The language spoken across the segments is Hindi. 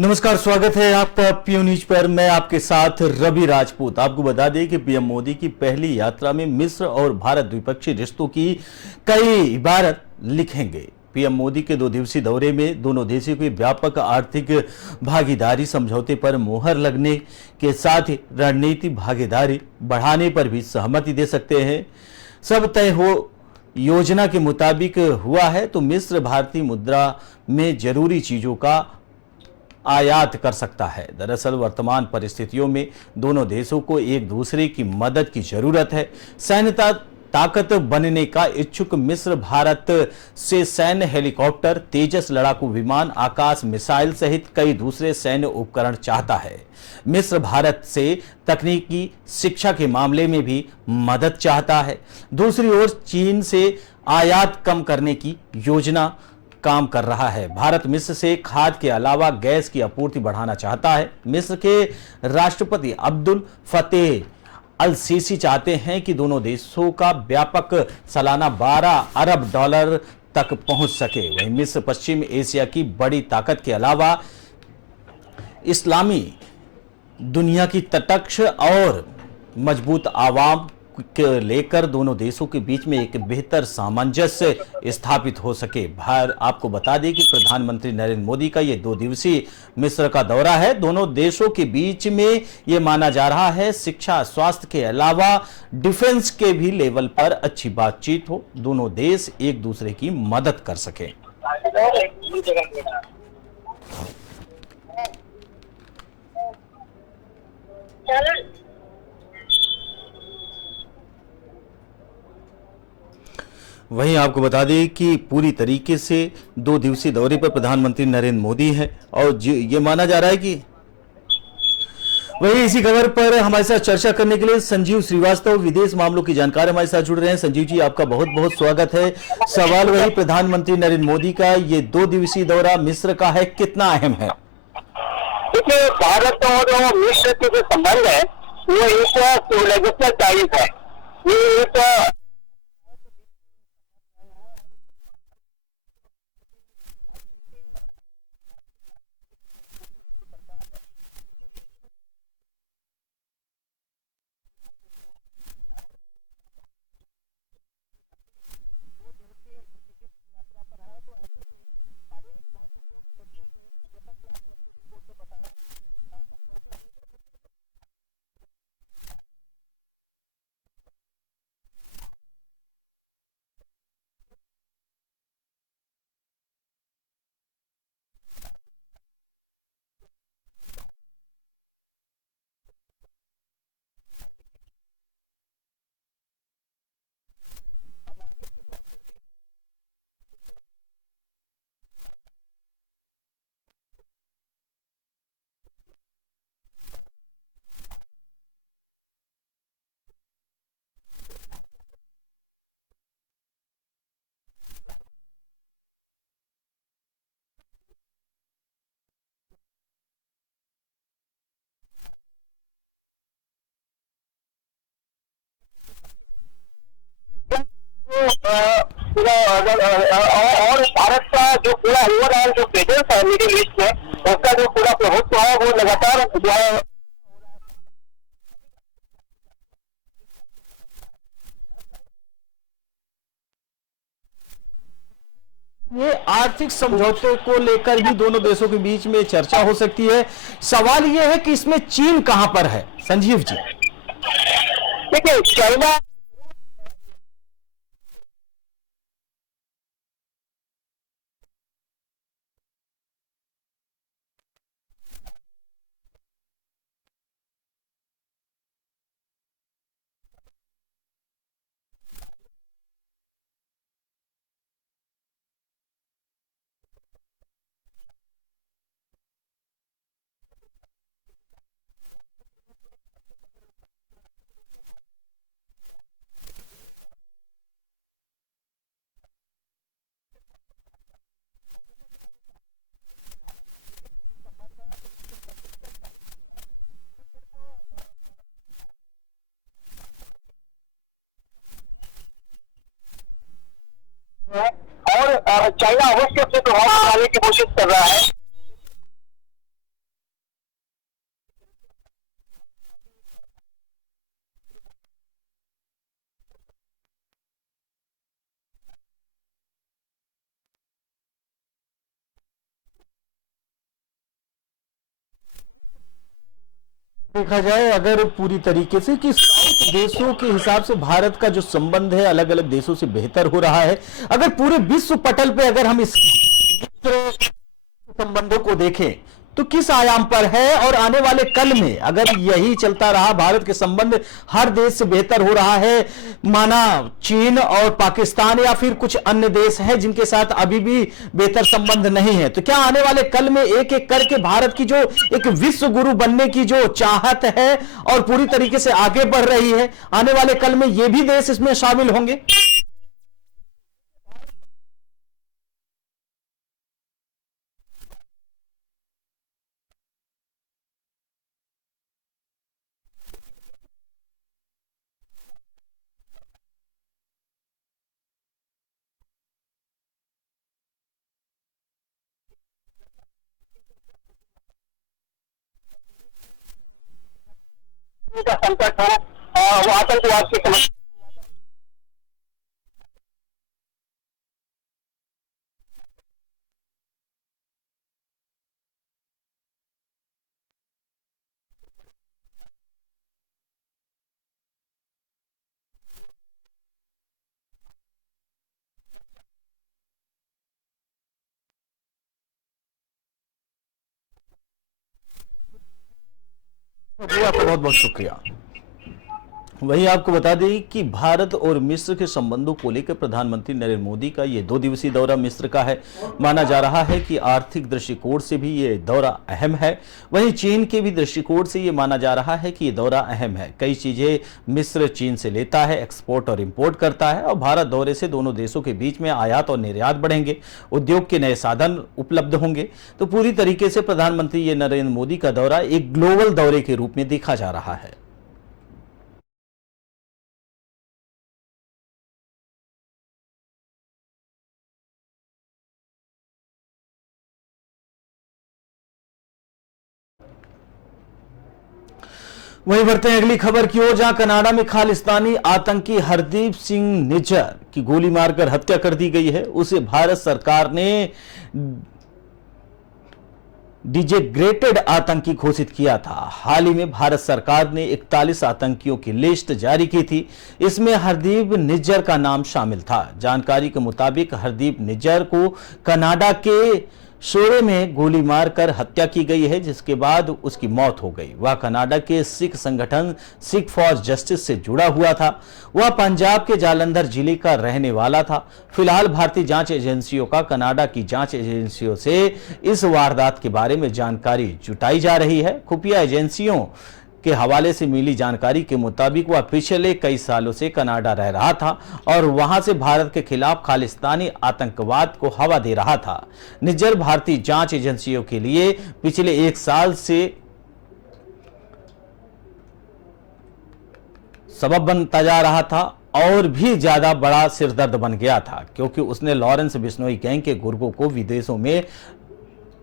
नमस्कार, स्वागत है आपका पीओ न्यूज पर। मैं आपके साथ रवि राजपूत। आपको बता दें कि पीएम मोदी की पहली यात्रा में मिस्र और भारत द्विपक्षीय रिश्तों की कई इबारत लिखेंगे। पीएम मोदी के 2 दिवसीय दौरे में दोनों देशों की व्यापक आर्थिक भागीदारी समझौते पर मुहर लगने के साथ ही रणनीतिक भागीदारी बढ़ाने पर भी सहमति दे सकते हैं। सब तय हो योजना के मुताबिक हुआ है तो मिस्र भारतीय मुद्रा में जरूरी चीजों का आयात कर सकता है। दरअसल वर्तमान परिस्थितियों में दोनों देशों को एक दूसरे की मदद की जरूरत है। सैन्य ताकत बनने का इच्छुक मिस्र भारत से सैन्य हेलीकॉप्टर, तेजस लड़ाकू विमान, आकाश मिसाइल सहित कई दूसरे सैन्य उपकरण चाहता है। मिस्र भारत से तकनीकी शिक्षा के मामले में भी मदद चाहता है। दूसरी ओर चीन से आयात कम करने की योजना काम कर रहा है। भारत मिस्र से खाद के अलावा गैस की आपूर्ति बढ़ाना चाहता है। मिस्र के राष्ट्रपति अब्दुल फतेह अल सीसी चाहते हैं कि दोनों देशों का व्यापक सालाना $12 अरब तक पहुंच सके। वहीं मिस्र पश्चिम एशिया की बड़ी ताकत के अलावा इस्लामी दुनिया की तटस्थ और मजबूत आवाम के लेकर दोनों देशों के बीच में एक बेहतर सामंजस्य स्थापित हो सके। आपको बता दें कि प्रधानमंत्री नरेंद्र मोदी का ये 2 दिवसीय मिस्र का दौरा है। दोनों देशों के बीच में ये माना जा रहा है शिक्षा, स्वास्थ्य के अलावा डिफेंस के भी लेवल पर अच्छी बातचीत हो, दोनों देश एक दूसरे की मदद कर सके। वहीं आपको बता दें कि पूरी तरीके से 2 दिवसीय दौरे पर प्रधानमंत्री नरेंद्र मोदी हैं और ये माना जा रहा है कि वहीं इसी खबर पर हमारे साथ चर्चा करने के लिए संजीव श्रीवास्तव, विदेश मामलों की जानकार हमारे साथ जुड़ रहे हैं। संजीव जी, आपका बहुत बहुत स्वागत है। सवाल वही, प्रधानमंत्री नरेंद्र मोदी का ये 2 दिवसीय दौरा मिस्र का है, कितना अहम है? देखिए, भारत और मिस्र के जो संबंध है वो एक सिविलाइजेशनल टाइप है। ये एक और भारत का जो पूरा ओवरऑल जो प्रेजेंस है मिडिल ईस्ट में, उसका जो पूरा प्रभुत्व है वो लगातार जो है ये आर्थिक समझौते को लेकर भी दोनों देशों के बीच में चर्चा हो सकती है। सवाल ये है कि इसमें चीन कहां पर है, संजीव जी? देखिए, चाइना और चाइना अवश्य से प्रभाव बनाने की कोशिश कर रहा है। देखा जाए अगर पूरी तरीके से कि साउथ देशों के हिसाब से भारत का जो संबंध है अलग अलग देशों से बेहतर हो रहा है। अगर पूरे विश्व पटल पे अगर हम इस संबंधों को देखें तो किस आयाम पर है, और आने वाले कल में अगर यही चलता रहा, भारत के संबंध हर देश से बेहतर हो रहा है, माना चीन और पाकिस्तान या फिर कुछ अन्य देश हैं जिनके साथ अभी भी बेहतर संबंध नहीं है, तो क्या आने वाले कल में एक एक करके भारत की जो एक विश्व गुरु बनने की जो चाहत है और पूरी तरीके से आगे बढ़ रही है, आने वाले कल में ये भी देश इसमें शामिल होंगे? का संकट हो, वो आतंकवाद की समस्या जी आपका बहुत बहुत शुक्रिया। वहीं आपको बता दें कि भारत और मिस्र के संबंधों को लेकर प्रधानमंत्री नरेंद्र मोदी का ये 2 दिवसीय दौरा मिस्र का है। माना जा रहा है कि आर्थिक दृष्टिकोण से भी ये दौरा अहम है। वहीं चीन के भी दृष्टिकोण से ये माना जा रहा है कि ये दौरा अहम है। कई चीजें मिस्र चीन से लेता है, एक्सपोर्ट और इंपोर्ट करता है, और भारत दौरे से दोनों देशों के बीच में आयात और निर्यात बढ़ेंगे, उद्योग के नए साधन उपलब्ध होंगे। तो पूरी तरीके से प्रधानमंत्री ये नरेंद्र मोदी का दौरा एक ग्लोबल दौरे के रूप में देखा जा रहा है। वहीं बढ़ते हैं अगली खबर की ओर, जहां कनाडा में खालिस्तानी आतंकी हरदीप सिंह निज्जर की गोली मारकर हत्या कर दी गई है। उसे भारत सरकार ने डिजेग्रेटेड आतंकी घोषित किया था। हाल ही में भारत सरकार ने 41 आतंकियों की लिस्ट जारी की थी। इसमें हरदीप निज्जर का नाम शामिल था। जानकारी के मुताबिक हरदीप निज्जर को कनाडा के शोरे में गोली मारकर हत्या की गई है, जिसके बाद उसकी मौत हो गई। वह कनाडा के सिख संगठन सिख फॉर जस्टिस से जुड़ा हुआ था। वह पंजाब के जालंधर जिले का रहने वाला था। फिलहाल भारतीय जांच एजेंसियों का कनाडा की जांच एजेंसियों से इस वारदात के बारे में जानकारी जुटाई जा रही है। खुफिया एजेंसियों के हवाले से मिली जानकारी के मुताबिक वह पिछले कई सालों से कनाडा रह रहा था और वहां से भारत के खिलाफ खालिस्तानी आतंकवाद को हवा दे रहा था। निज्जर भारतीय जांच एजेंसियों के लिए पिछले 1 साल से सबब बनता जा रहा था और भी ज्यादा बड़ा सिरदर्द बन गया था, क्योंकि उसने लॉरेंस बिश्नोई गैंग के गुर्गों को विदेशों में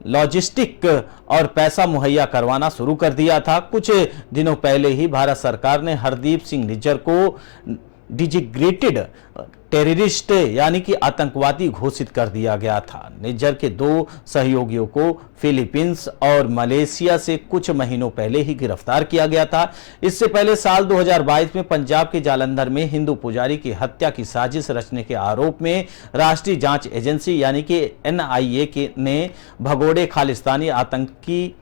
लॉजिस्टिक और पैसा मुहैया करवाना शुरू कर दिया था। कुछ दिनों पहले ही भारत सरकार ने हरदीप सिंह निज्जर को डिजिग्रेटेड टेररिस्ट यानी कि आतंकवादी घोषित कर दिया गया था। निज्जर के 2 सहयोगियों को फिलीपींस और मलेशिया से कुछ महीनों पहले ही गिरफ्तार किया गया था। इससे पहले साल 2022 में पंजाब के जालंधर में हिंदू पुजारी की हत्या की साजिश रचने के आरोप में राष्ट्रीय जांच एजेंसी यानी कि NIA ने भगोड़े खालिस्तानी आतंकी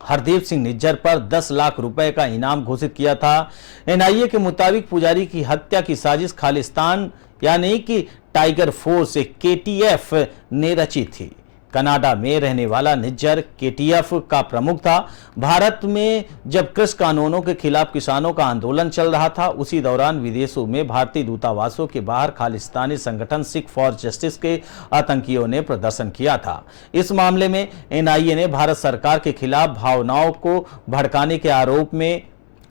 हरदीप सिंह निज्जर पर 10 लाख रुपए का इनाम घोषित किया था। NIA के मुताबिक पुजारी की हत्या की साजिश खालिस्तान यानी कि टाइगर फोर्स KTF ने रची थी। कनाडा में रहने वाला निज्जर KTF का प्रमुख था। भारत में जब कृषि कानूनों के खिलाफ किसानों का आंदोलन चल रहा था, उसी दौरान विदेशों में भारतीय दूतावासों के बाहर खालिस्तानी संगठन सिख फॉर जस्टिस के आतंकियों ने प्रदर्शन किया था। इस मामले में NIA ने भारत सरकार के खिलाफ भावनाओं को भड़काने के आरोप में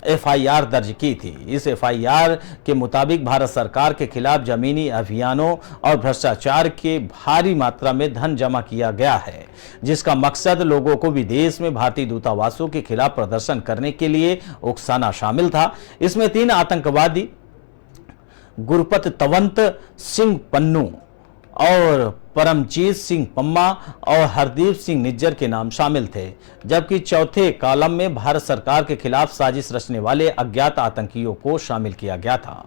FIR दर्ज की थी। इस FIR के मुताबिक भारत सरकार के खिलाफ जमीनी अभियानों और भ्रष्टाचार के भारी मात्रा में धन जमा किया गया है, जिसका मकसद लोगों को विदेश में भारतीय दूतावासों के खिलाफ प्रदर्शन करने के लिए उकसाना शामिल था। इसमें 3 आतंकवादी गुरपत तवंत सिंह पन्नू और परमजीत सिंह पम्मा और हरदीप सिंह निज्जर के नाम शामिल थे, जबकि चौथे कॉलम में भारत सरकार के खिलाफ साजिश रचने वाले अज्ञात आतंकियों को शामिल किया गया था।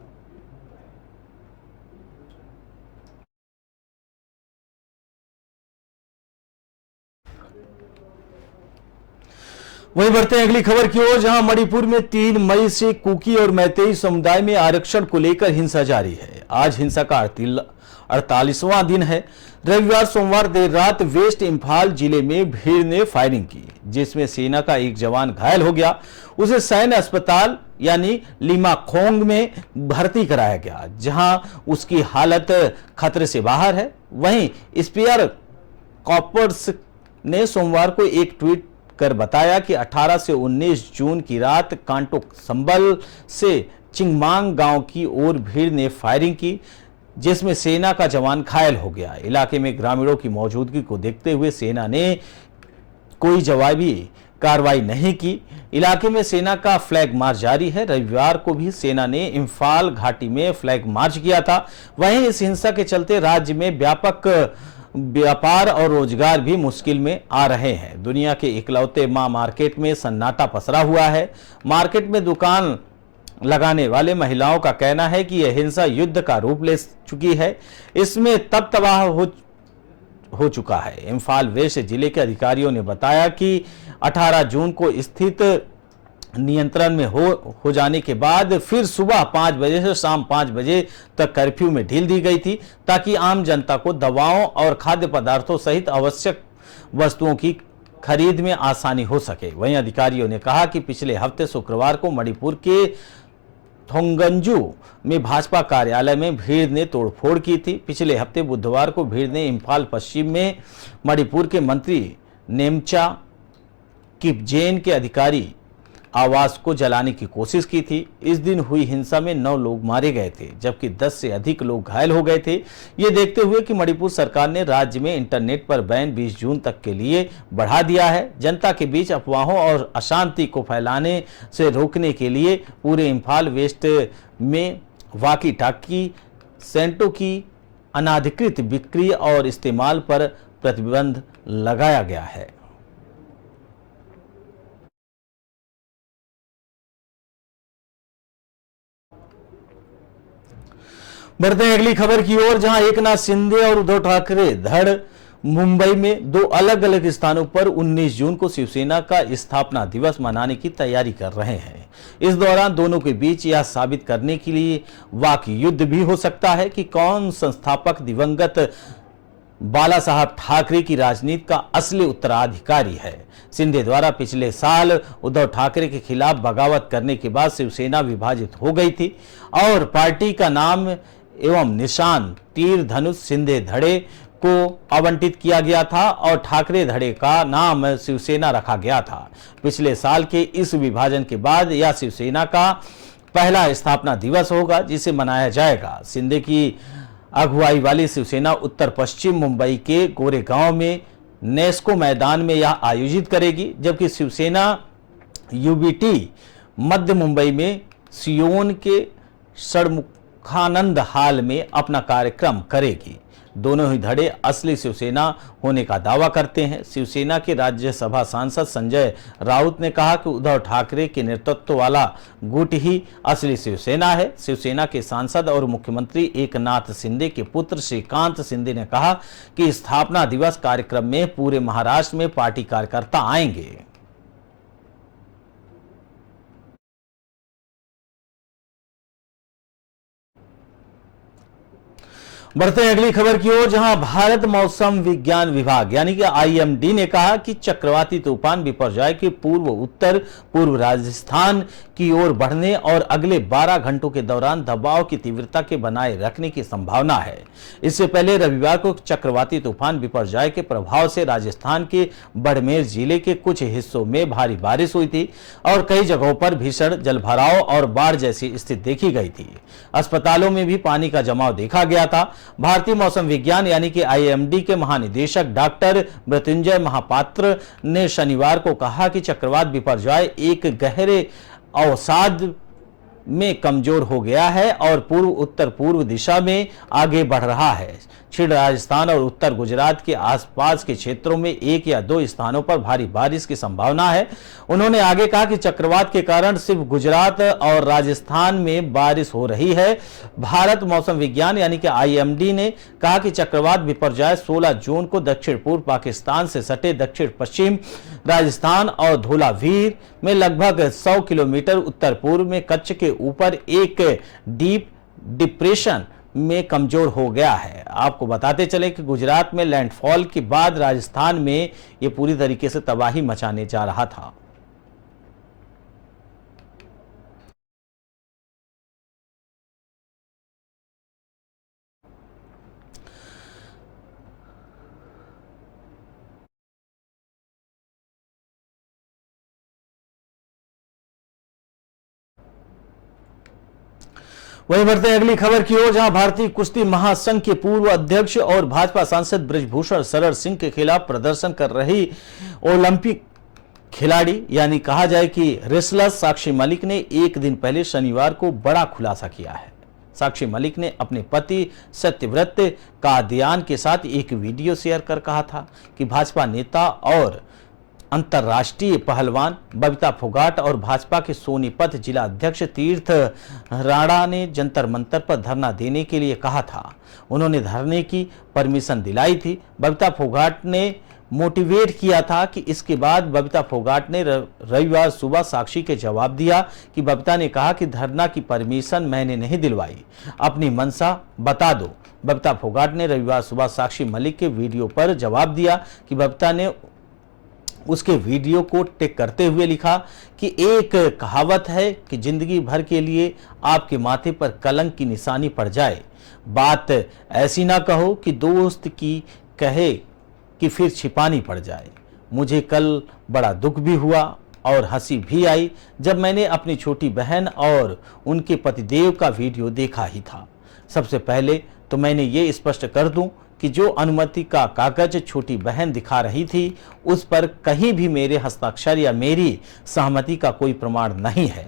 वहीं बढ़ते हैं अगली खबर की ओर, जहां मणिपुर में 3 मई से कुकी और मैतेई समुदाय में आरक्षण को लेकर हिंसा जारी है। आज हिंसा का 48वां दिन है। रविवार सोमवार देर रात वेस्ट इंफाल जिले में भीड़ ने फायरिंग की, जिसमें सेना का एक जवान घायल हो गया। उसे सैन्य अस्पताल यानी लिमाखोंग में भर्ती कराया गया, जहां उसकी हालत खतरे से बाहर है। वहीं स्पीयर कॉपर्स ने सोमवार को एक ट्वीट कर बताया कि 18 से 19 जून की रात कांटोक संबल से चिंगमांग गांव की ओर भीड़ ने फायरिंग की, जिसमें सेना का जवान घायल हो गया। इलाके में ग्रामीणों की मौजूदगी को देखते हुए सेना ने कोई जवाबी कार्रवाई नहीं की। इलाके में सेना का फ्लैग मार्च जारी है। रविवार को भी सेना ने इंफाल घाटी में फ्लैग मार्च किया था। वहीं इस हिंसा के चलते राज्य में व्यापक व्यापार और रोजगार भी मुश्किल में आ रहे हैं। दुनिया के इकलौते मार्केट में सन्नाटा पसरा हुआ है। मार्केट में दुकान लगाने वाले महिलाओं का कहना है कि यह हिंसा युद्ध का रूप ले चुकी है। इसमें तब तबाह हो चुका है। इंफाल वेस्ट जिले के अधिकारियों ने बताया कि 18 जून को स्थिति नियंत्रण में हो जाने के बाद फिर सुबह 5 बजे से शाम 5 बजे तक कर्फ्यू में ढील दी गई थी, ताकि आम जनता को दवाओं और खाद्य पदार्थों सहित आवश्यक वस्तुओं की खरीद में आसानी हो सके। वहीं अधिकारियों ने कहा कि पिछले हफ्ते शुक्रवार को मणिपुर के थोंगंजू में भाजपा कार्यालय में भीड़ ने तोड़फोड़ की थी। पिछले हफ्ते बुधवार को भीड़ ने इंफाल पश्चिम में मणिपुर के मंत्री नेमचा किपजेन के अधिकारी आवास को जलाने की कोशिश की थी। इस दिन हुई हिंसा में 9 लोग मारे गए थे, जबकि 10 से अधिक लोग घायल हो गए थे। ये देखते हुए कि मणिपुर सरकार ने राज्य में इंटरनेट पर बैन 20 जून तक के लिए बढ़ा दिया है। जनता के बीच अफवाहों और अशांति को फैलाने से रोकने के लिए पूरे इंफाल वेस्ट में वाकी टाकी सेंटों की अनाधिकृत बिक्री और इस्तेमाल पर प्रतिबंध लगाया गया है। बढ़ते हैं अगली खबर की ओर, जहां एकनाथ शिंदे और उद्धव ठाकरे धड़ मुंबई में 2 अलग अलग स्थानों पर 19 जून को शिवसेना का स्थापना दिवस मनाने की तैयारी कर रहे हैं। इस दौरान दोनों के बीच यह साबित करने के लिए वाक युद्ध भी हो सकता है कि कौन संस्थापक दिवंगत बाला साहब ठाकरे की राजनीति का असली उत्तराधिकारी है। शिंदे द्वारा पिछले साल उद्धव ठाकरे के खिलाफ बगावत करने के बाद शिवसेना विभाजित हो गई थी और पार्टी का नाम एवं निशान तीर धनुष शिंदे धड़े को आवंटित किया गया था और ठाकरे धड़े का नाम शिवसेना रखा गया था। पिछले साल के इस विभाजन के बाद यह शिवसेना का पहला स्थापना दिवस होगा, जिसे मनाया जाएगा। शिंदे की अगुवाई वाली शिवसेना उत्तर पश्चिम मुंबई के गोरेगांव में नेस्को मैदान में यह आयोजित करेगी, जबकि शिवसेना यूबीटी मध्य मुंबई में सियोन के षणमुखानंद हाल में अपना कार्यक्रम करेगी। दोनों ही धड़े असली शिवसेना होने का दावा करते हैं। शिवसेना के राज्यसभा सांसद संजय राउत ने कहा कि उद्धव ठाकरे के नेतृत्व वाला गुट ही असली शिवसेना है। शिवसेना के सांसद और मुख्यमंत्री एकनाथ शिंदे के पुत्र श्रीकांत शिंदे ने कहा कि स्थापना दिवस कार्यक्रम में पूरे महाराष्ट्र में पार्टी कार्यकर्ता आएंगे। बढ़ते हैं अगली खबर की ओर, जहां भारत मौसम विज्ञान विभाग यानी कि आईएमडी ने कहा कि चक्रवाती तूफान बिपरजॉय के पूर्व उत्तर पूर्व राजस्थान की ओर बढ़ने और अगले 12 घंटों के दौरान दबाव की तीव्रता के बनाए रखने की संभावना है। इससे पहले रविवार को चक्रवाती तूफान बिपरजॉय के प्रभाव से राजस्थान के बाड़मेर जिले के कुछ हिस्सों में भारी बारिश हुई थी और कई जगहों पर भीषण जलभराव और बाढ़ जैसी स्थिति देखी गई थी। अस्पतालों में भी पानी का जमाव देखा गया था। भारतीय मौसम विज्ञान यानी कि आईएमडी के महानिदेशक डॉक्टर मृत्युंजय महापात्र ने शनिवार को कहा कि चक्रवात बिपरजॉय एक गहरे अवसाद में कमजोर हो गया है और पूर्व उत्तर पूर्व दिशा में आगे बढ़ रहा है। दक्षिण राजस्थान और उत्तर गुजरात के आसपास के क्षेत्रों में 1 या 2 स्थानों पर भारी बारिश की संभावना है। उन्होंने आगे कहा कि चक्रवात के कारण सिर्फ गुजरात और राजस्थान में बारिश हो रही है। भारत मौसम विज्ञान यानी कि IMD ने कहा कि चक्रवात विपर्जय 16 जून को दक्षिण पूर्व पाकिस्तान से सटे दक्षिण पश्चिम राजस्थान और धौलावीर में लगभग 100 किलोमीटर उत्तर पूर्व में कच्छ के ऊपर एक डीप डिप्रेशन में कमजोर हो गया है। आपको बताते चले कि गुजरात में लैंडफॉल के बाद राजस्थान में यह पूरी तरीके से तबाही मचाने जा रहा था। वहीं बढ़ते हैं अगली खबर की ओर, जहां भारतीय कुश्ती महासंघ के पूर्व अध्यक्ष और भाजपा सांसद बृजभूषण शरण सिंह के खिलाफ प्रदर्शन कर रही ओलंपिक खिलाड़ी यानी कहा जाए कि रेसलर साक्षी मलिक ने एक दिन पहले शनिवार को बड़ा खुलासा किया है। साक्षी मलिक ने अपने पति सत्यव्रत कादियान के साथ एक वीडियो शेयर कर कहा था कि भाजपा नेता और अंतर्राष्ट्रीय पहलवान बबीता फोगाट और भाजपा के सोनीपत जिला अध्यक्ष तीर्थ राणा ने जंतर मंतर पर धरना देने के लिए कहा था। उन्होंने धरने की परमिशन दिलाई थी। बबीता फोगाट ने मोटिवेट किया था कि इसके बाद बबीता फोगाट ने रविवार सुबह साक्षी के जवाब दिया कि बबीता ने कहा कि धरना की परमिशन मैंने नहीं दिलवाई, अपनी मंशा बता दो। बबीता फोगाट ने रविवार सुबह साक्षी मलिक के वीडियो पर जवाब दिया कि बबीता ने उसके वीडियो को टिक करते हुए लिखा कि एक कहावत है कि जिंदगी भर के लिए आपके माथे पर कलंक की निशानी पड़ जाए। बात ऐसी ना कहो कि दोस्त की कहे कि फिर छिपानी पड़ जाए। मुझे कल बड़ा दुख भी हुआ और हंसी भी आई जब मैंने अपनी छोटी बहन और उनके पतिदेव का वीडियो देखा ही था। सबसे पहले तो मैंने ये स्पष्ट कर दूं कि जो अनुमति का कागज छोटी बहन दिखा रही थी उस पर कहीं भी मेरे हस्ताक्षर या मेरी सहमति का कोई प्रमाण नहीं है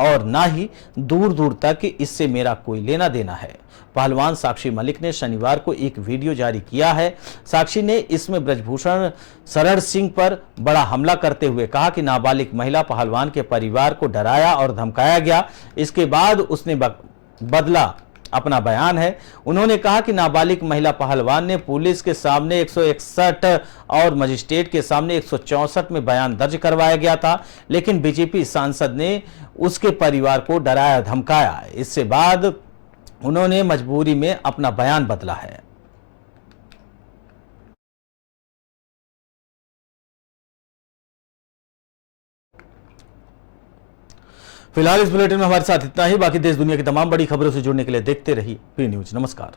और ना ही दूर दूर तक इससे मेरा कोई लेना देना है। पहलवान साक्षी मलिक ने शनिवार को एक वीडियो जारी किया है। साक्षी ने इसमें बृजभूषण शरण सिंह पर बड़ा हमला करते हुए कहा कि नाबालिग महिला पहलवान के परिवार को डराया और धमकाया गया। इसके बाद उसने बदला अपना बयान है। उन्होंने कहा कि नाबालिग महिला पहलवान ने पुलिस के सामने 161 और मजिस्ट्रेट के सामने 164 में बयान दर्ज करवाया गया था, लेकिन बीजेपी सांसद ने उसके परिवार को डराया धमकाया। इसके बाद उन्होंने मजबूरी में अपना बयान बदला है। फिलहाल इस बुलेटिन में हमारे साथ इतना ही। बाकी देश दुनिया की तमाम बड़ी खबरों से जुड़ने के लिए देखते रहिए पी न्यूज। नमस्कार।